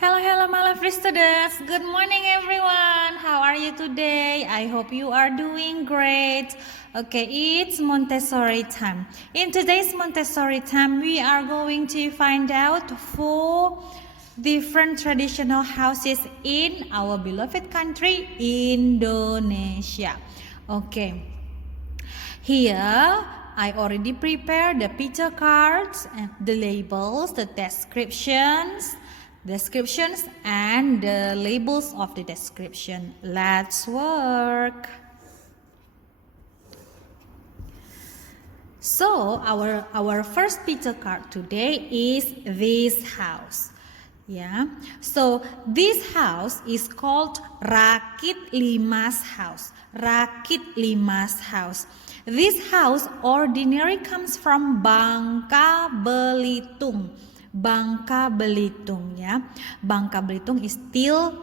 Hello, my lovely students. Good morning, everyone. How are you today? I hope you are doing great. Okay, it's Montessori time. In today's Montessori time, we are going to find out 4 different traditional houses in our beloved country, Indonesia. Okay, here I already prepared the picture cards and the labels, the descriptions and the labels of the description. Let's work. So our first picture card today is this house. Yeah. So this house is called Rakit Limas house. Rakit Limas house. This house ordinarily comes from Bangka Belitung. Bangka Belitung, ya. Bangka Belitung is still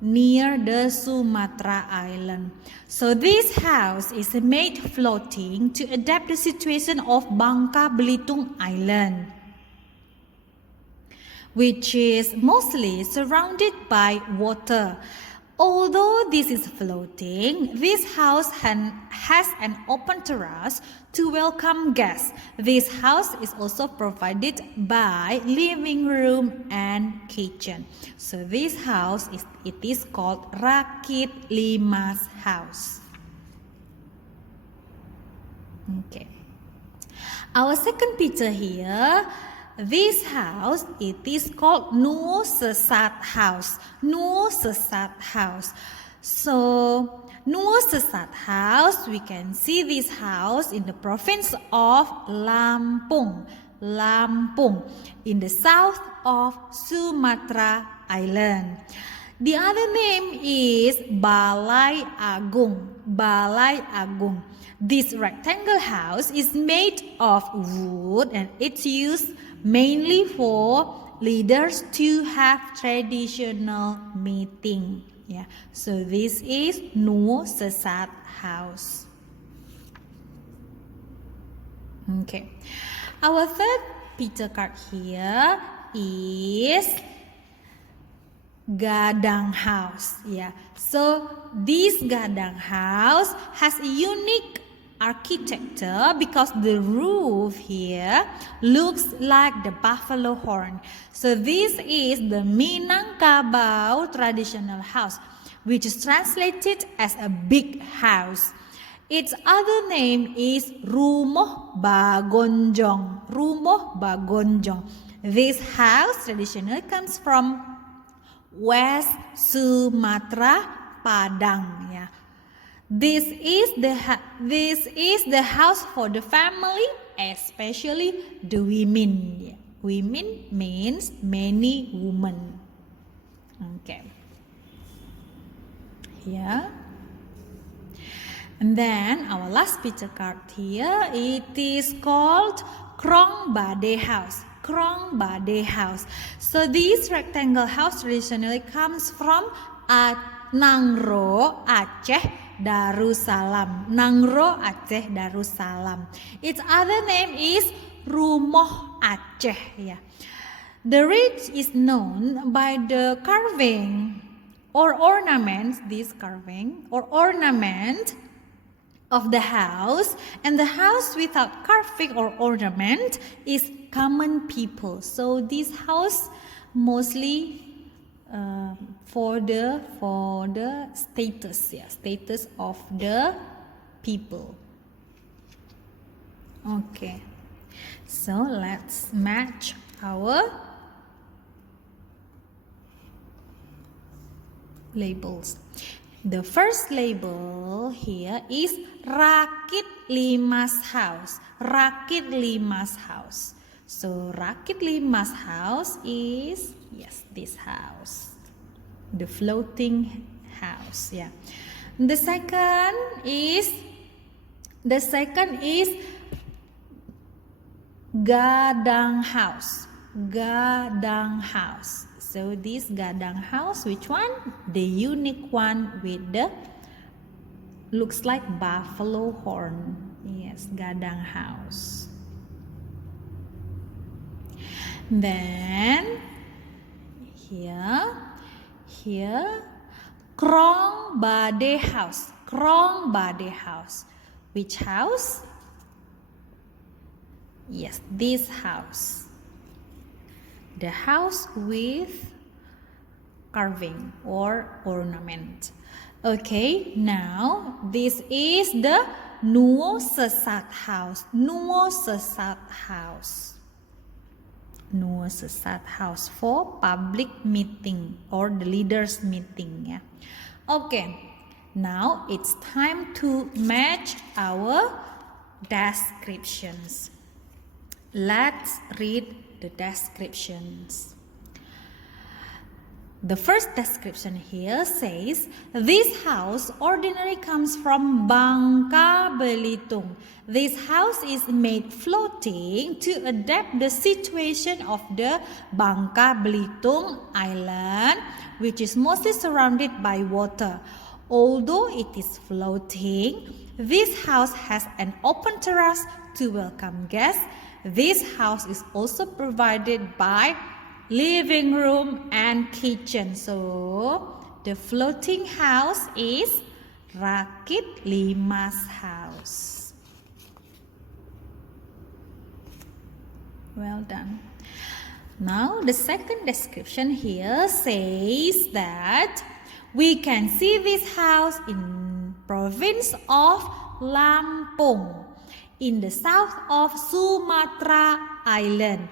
near the Sumatra island. So this house is made floating to adapt the situation of Bangka Belitung island, which is mostly surrounded by water. Although this is floating, this house has an open terrace to welcome guests. This house is also provided by living room and kitchen. So this house is called Rakit Limas house. Okay. Our second picture here. This house, it is called Nu Sesat house. Nu Sesat house. So, Nu Sesat house, we can see this house in the province of Lampung. Lampung, in the south of Sumatra Island. The other name is Balai Agung. Balai Agung. This rectangle house is made of wood and it's used mainly for leaders to have traditional meeting. Yeah. So this is Nu Sesat house. Okay. Our third picture card here is Gadang house. Yeah. So this Gadang house has a unique architecture because the roof here looks like the buffalo horn. So this is the Minangkabau traditional house, which is translated as a big house. Its other name is Rumoh Bagonjong. Rumoh Bagonjong. This house traditionally comes from West Sumatra, Padang. Yeah. This is the house for the family, especially the women. Yeah. Women means many women. Okay. Here. And then our last picture card here, it is called Krong Bade house. Krong Bade house. So this rectangle house traditionally comes from Nangro, Aceh, Darussalam. Nangro, Aceh, Darussalam. Its other name is Rumoh Aceh. Yeah. The ridge is known by the carving or ornaments, this carving or ornament of the house, and the house without carving or ornament is common people. So this house mostly for the status, yeah, status of the people. Okay, so let's match our labels. The first label here is Rakit Limas house. Rakit Limas house. So Rakit Limas house is, yes, this house. The floating house, yeah. The second is Gadang house. Gadang house. So this Gadang house, which one? The unique one with the looks like buffalo horn. Yes, Gadang house. Then Here, Krong Bade House. Krong Bade House. Which house? Yes, this house. The house with carving or ornament. Okay, now this is the Nuo Sesat house. Nuo Sesat house. Nuo Sesat house for public meeting or the leaders meeting. Yeah. Okay, now it's time to match our descriptions. Let's read the descriptions. The first description here says, this house ordinarily comes from Bangka Belitung. This house is made floating to adapt the situation of the Bangka Belitung island, which is mostly surrounded by water. Although it is floating, this house has an open terrace to welcome guests. This house is also provided by living room and kitchen. So the floating house is Rakit Limas house. Well done. Now the second description here says that we can see this house in province of Lampung in the south of Sumatra Island.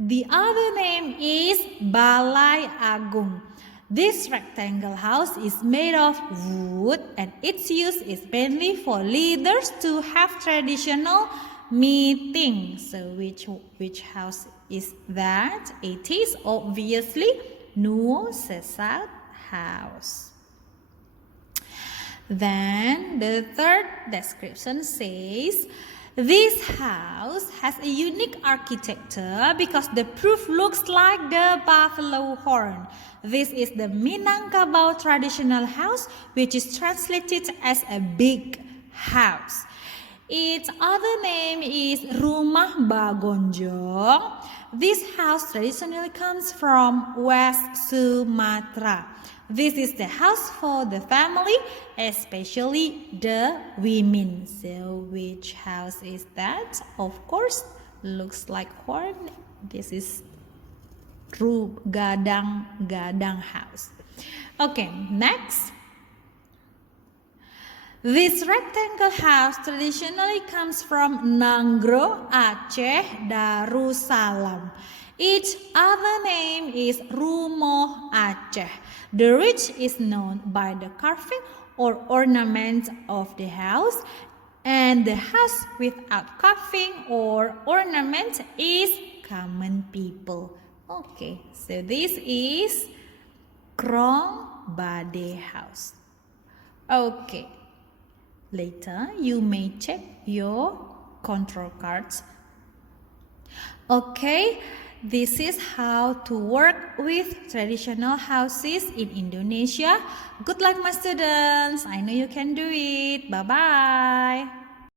The other name is Balai Agung. This rectangle house is made of wood and its use is mainly for leaders to have traditional meetings. So which house is that? It is obviously Nuo Sesat house. Then the third description says, this house has a unique architecture because the roof looks like the buffalo horn. This is the Minangkabau traditional house, which is translated as a big house. Its other name is Rumah Bagonjong. This house traditionally comes from West Sumatra. This is the house for the family, especially the women. So which house is that? Of course, looks like horn. This is Gadang house. Okay, next. This rectangle house traditionally comes from Nanggro, Aceh, Darussalam. Its other name is Rumoh Aceh. The ridge is known by the carving or ornament of the house, and the house without carving or ornament is common people. Okay, so this is Krong Bade house. Okay, later you may check your control cards. Okay, this is how to work with traditional houses in Indonesia. Good luck, my students. I know you can do it. Bye-bye.